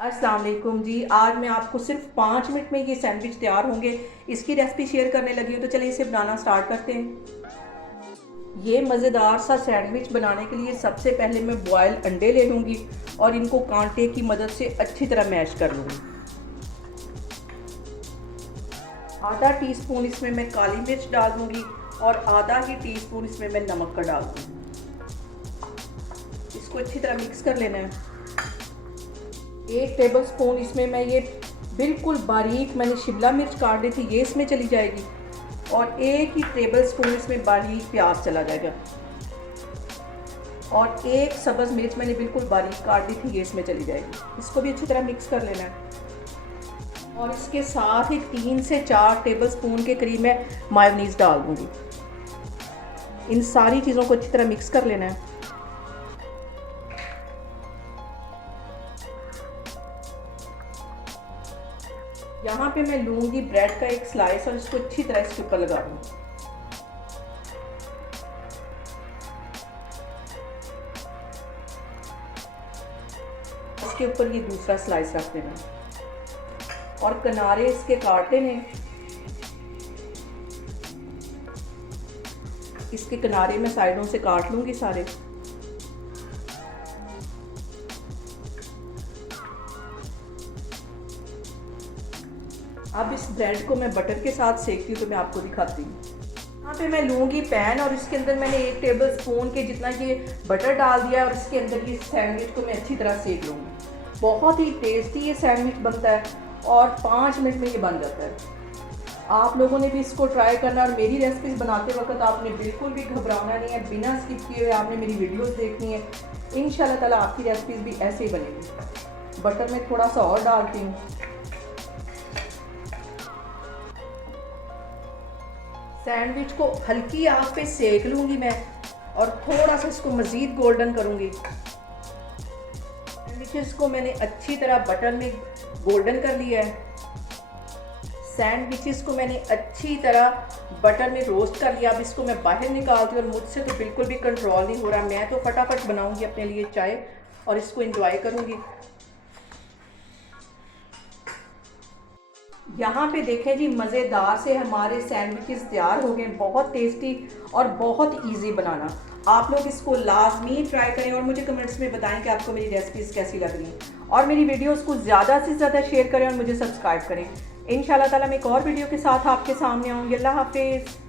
अस्सलाम वालेकुम जी। आज मैं आपको सिर्फ 5 मिनट में ये सैंडविच तैयार होंगे इसकी रेसिपी शेयर करने लगी हूँ। तो चलिए इसे बनाना स्टार्ट करते हैं। ये मज़ेदार सा सैंडविच बनाने के लिए सबसे पहले मैं बॉयल अंडे ले लूँगी और इनको कांटे की मदद से अच्छी तरह मैश कर लूँगी। आधा टीस्पून इसमें मैं काली मिर्च डाल दूँगी और आधा ही टीस्पून इसमें मैं नमक का डाल दूँगी। इसको अच्छी तरह मिक्स कर लेना है। 1 टेबल स्पून इसमें मैं ये बिल्कुल बारीक मैंने शिमला मिर्च काट ली थी, ये इसमें चली जाएगी और 1 ही टेबल स्पून इसमें बारीक प्याज चला जाएगा और 1 सब्ज़ मिर्च मैंने बिल्कुल बारीक काट दी थी, ये इसमें चली जाएगी। इसको भी अच्छी तरह मिक्स कर लेना है और इसके साथ ही 3 से 4 टेबल स्पून के करीब मैं मायोनीज़ डाल दूँगी। इन सारी चीज़ों को अच्छी तरह मिक्स कर लेना है। यहाँ पे मैं लूँगी ब्रेड का एक स्लाइस और इसको अच्छी तरह इसके ऊपर लगा दूँगी। इसके ऊपर ये दूसरा स्लाइस रख देना और किनारे इसके काट लेने। इसके किनारे मैं साइडों से काट लूँगी सारे। अब इस ब्रेड को मैं बटर के साथ सेकती हूँ तो मैं आपको दिखाती हूँ। यहाँ पे मैं लूँगी पैन और इसके अंदर मैंने 1 टेबल स्पून के जितना ये बटर डाल दिया और इसके अंदर ये सैंडविच को मैं अच्छी तरह सेक लूँगी। बहुत ही टेस्टी ये सैंडविच बनता है और 5 मिनट में ये बन जाता है। आप लोगों ने भी इसको ट्राई करना और मेरी रेसिपीज़ बनाते वक्त आपने बिल्कुल भी घबराना नहीं है, बिना स्किप किए हुए आपने मेरी वीडियोस देखनी है। इंशाल्लाह ताला आपकी रेसिपीज़ भी ऐसे ही बनेगी। बटर में थोड़ा सा और डालती हूँ। सैंडविच को हल्की आंच पे सेक लूँगी मैं और थोड़ा सा इसको मज़ीद गोल्डन करूँगी। सैंडविचेस को मैंने अच्छी तरह बटर में गोल्डन कर लिया है। सैंडविचेस को मैंने अच्छी तरह बटर में रोस्ट कर लिया। अब इसको मैं बाहर निकालती हूँ और मुझसे तो बिल्कुल भी कंट्रोल नहीं हो रहा। मैं तो फटाफट बनाऊँगी अपने लिए चाय और इसको एंजॉय करूँगी। यहाँ पे देखें जी, मज़ेदार से हमारे सैंडविचेस तैयार हो गए। बहुत टेस्टी और बहुत इजी बनाना। आप लोग इसको लाजमी ट्राई करें और मुझे कमेंट्स में बताएं कि आपको मेरी रेसिपीज़ कैसी लग रही हैं और मेरी वीडियोस को ज़्यादा से ज़्यादा शेयर करें और मुझे सब्सक्राइब करें। इंशाल्लाह ताला मैं एक और वीडियो के साथ आपके सामने आऊँगी। अल्लाह हाफिज़।